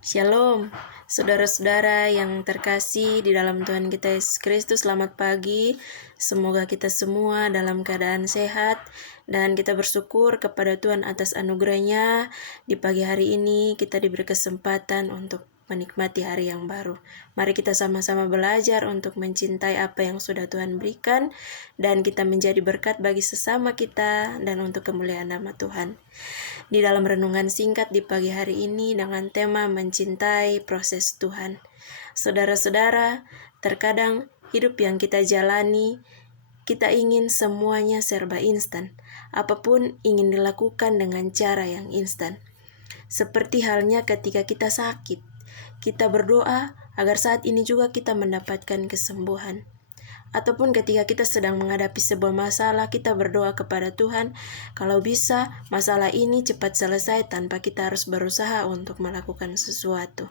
Shalom, saudara-saudara yang terkasih di dalam Tuhan kita Yesus Kristus, selamat pagi. Semoga kita semua dalam keadaan sehat dan kita bersyukur kepada Tuhan atas anugerahnya. Di pagi hari ini kita diberi kesempatan untuk menikmati hari yang baru. Mari kita sama-sama belajar untuk mencintai apa yang sudah Tuhan berikan dan kita menjadi berkat bagi sesama kita dan untuk kemuliaan nama Tuhan. Di dalam renungan singkat di pagi hari ini dengan tema mencintai proses Tuhan. Saudara-saudara, terkadang hidup yang kita jalani, kita ingin semuanya serba instan. Apapun ingin dilakukan dengan cara yang instan. Seperti halnya ketika kita sakit, kita berdoa agar saat ini juga kita mendapatkan kesembuhan. Ataupun ketika kita sedang menghadapi sebuah masalah, kita berdoa kepada Tuhan, kalau bisa masalah ini cepat selesai tanpa kita harus berusaha untuk melakukan sesuatu.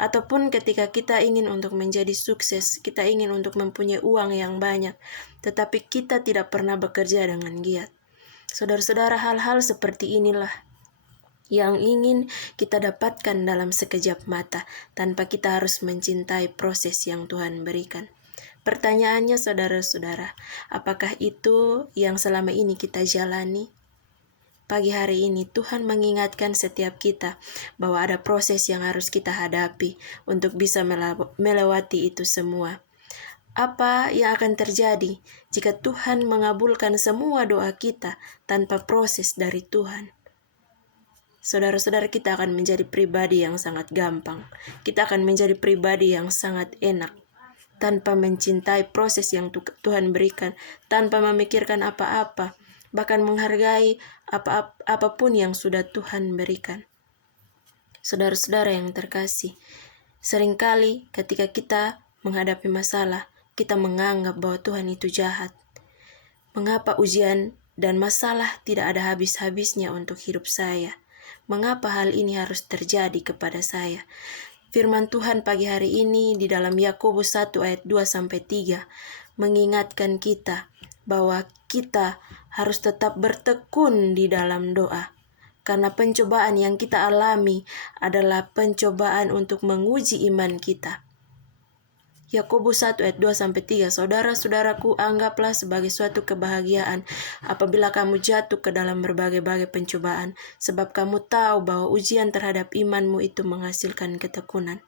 Ataupun ketika kita ingin untuk menjadi sukses, kita ingin untuk mempunyai uang yang banyak, tetapi kita tidak pernah bekerja dengan giat. Saudara-saudara, hal-hal seperti inilah yang ingin kita dapatkan dalam sekejap mata, tanpa kita harus mencintai proses yang Tuhan berikan. Pertanyaannya saudara-saudara, apakah itu yang selama ini kita jalani? Pagi hari ini Tuhan mengingatkan setiap kita bahwa ada proses yang harus kita hadapi untuk bisa melewati itu semua. Apa yang akan terjadi jika Tuhan mengabulkan semua doa kita tanpa proses dari Tuhan? Saudara-saudara, kita akan menjadi pribadi yang sangat gampang. Kita akan menjadi pribadi yang sangat enak, tanpa mencintai proses yang Tuhan berikan, tanpa memikirkan apa-apa, bahkan menghargai apapun yang sudah Tuhan berikan. Saudara-saudara yang terkasih, seringkali ketika kita menghadapi masalah, kita menganggap bahwa Tuhan itu jahat. Mengapa ujian dan masalah tidak ada habis-habisnya untuk hidup saya? Mengapa hal ini harus terjadi kepada saya? Firman Tuhan pagi hari ini di dalam Yakobus 1 ayat 2-3 mengingatkan kita bahwa kita harus tetap bertekun di dalam doa. Karena pencobaan yang kita alami adalah pencobaan untuk menguji iman kita. Yakobus 1 ayat 2-3, saudara-saudaraku, anggaplah sebagai suatu kebahagiaan apabila kamu jatuh ke dalam berbagai-bagai pencobaan, sebab kamu tahu bahwa ujian terhadap imanmu itu menghasilkan ketekunan.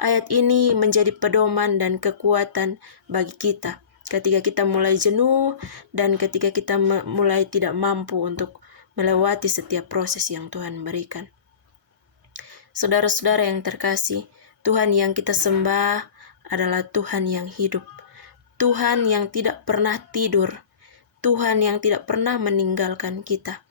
Ayat ini menjadi pedoman dan kekuatan bagi kita ketika kita mulai jenuh dan ketika kita mulai tidak mampu untuk melewati setiap proses yang Tuhan berikan. Saudara-saudara yang terkasih, Tuhan yang kita sembah adalah Tuhan yang hidup, Tuhan yang tidak pernah tidur, Tuhan yang tidak pernah meninggalkan kita,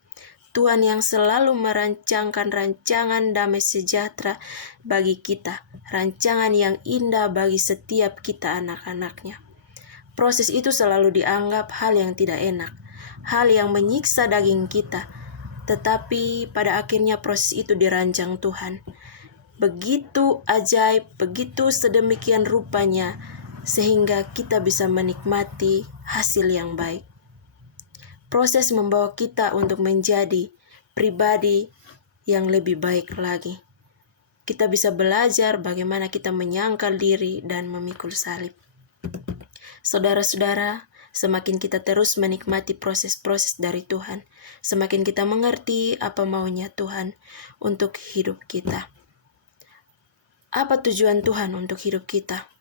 Tuhan yang selalu merancangkan rancangan damai sejahtera bagi kita, rancangan yang indah bagi setiap kita anak-anaknya. Proses itu selalu dianggap hal yang tidak enak, hal yang menyiksa daging kita, tetapi pada akhirnya proses itu dirancang Tuhan. Begitu ajaib, begitu sedemikian rupanya, sehingga kita bisa menikmati hasil yang baik. Proses membawa kita untuk menjadi pribadi yang lebih baik lagi. Kita bisa belajar bagaimana kita menyangkal diri dan memikul salib. Saudara-saudara, semakin kita terus menikmati proses-proses dari Tuhan, semakin kita mengerti apa maunya Tuhan untuk hidup kita. Apa tujuan Tuhan untuk hidup kita?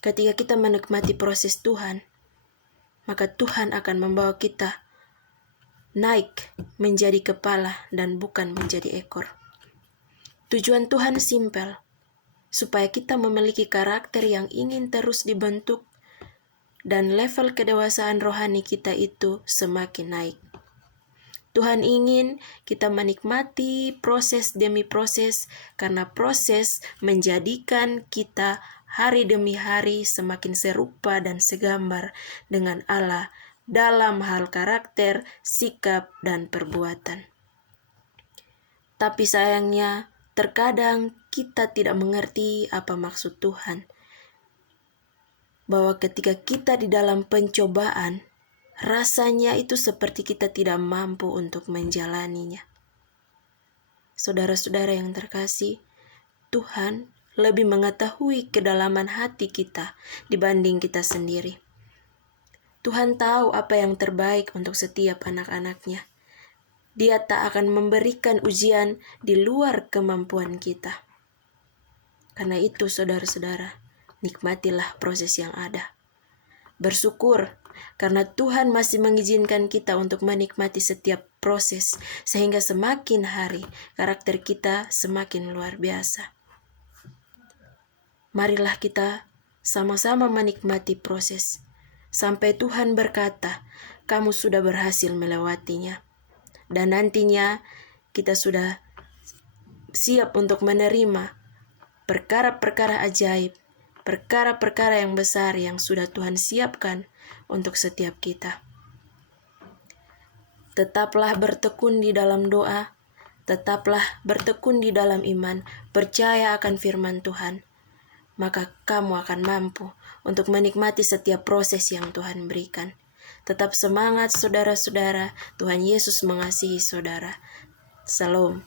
Ketika kita menikmati proses Tuhan, maka Tuhan akan membawa kita naik menjadi kepala dan bukan menjadi ekor. Tujuan Tuhan simpel, supaya kita memiliki karakter yang ingin terus dibentuk dan level kedewasaan rohani kita itu semakin naik. Tuhan ingin kita menikmati proses demi proses, karena proses menjadikan kita hari demi hari semakin serupa dan segambar dengan Allah dalam hal karakter, sikap, dan perbuatan. Tapi sayangnya, terkadang kita tidak mengerti apa maksud Tuhan. Bahwa ketika kita di dalam pencobaan, rasanya itu seperti kita tidak mampu untuk menjalaninya. Saudara-saudara yang terkasih, Tuhan lebih mengetahui kedalaman hati kita dibanding kita sendiri. Tuhan tahu apa yang terbaik untuk setiap anak-anaknya. Dia tak akan memberikan ujian di luar kemampuan kita. Karena itu, saudara-saudara, nikmatilah proses yang ada. Bersyukur karena Tuhan masih mengizinkan kita untuk menikmati setiap proses, sehingga semakin hari karakter kita semakin luar biasa. Marilah kita sama-sama menikmati proses, sampai Tuhan berkata, kamu sudah berhasil melewatinya. Dan nantinya kita sudah siap untuk menerima perkara-perkara ajaib, perkara-perkara yang besar yang sudah Tuhan siapkan untuk setiap kita. Tetaplah bertekun di dalam doa, tetaplah bertekun di dalam iman, percaya akan firman Tuhan. Maka kamu akan mampu untuk menikmati setiap proses yang Tuhan berikan. Tetap semangat saudara-saudara, Tuhan Yesus mengasihi saudara. Salam.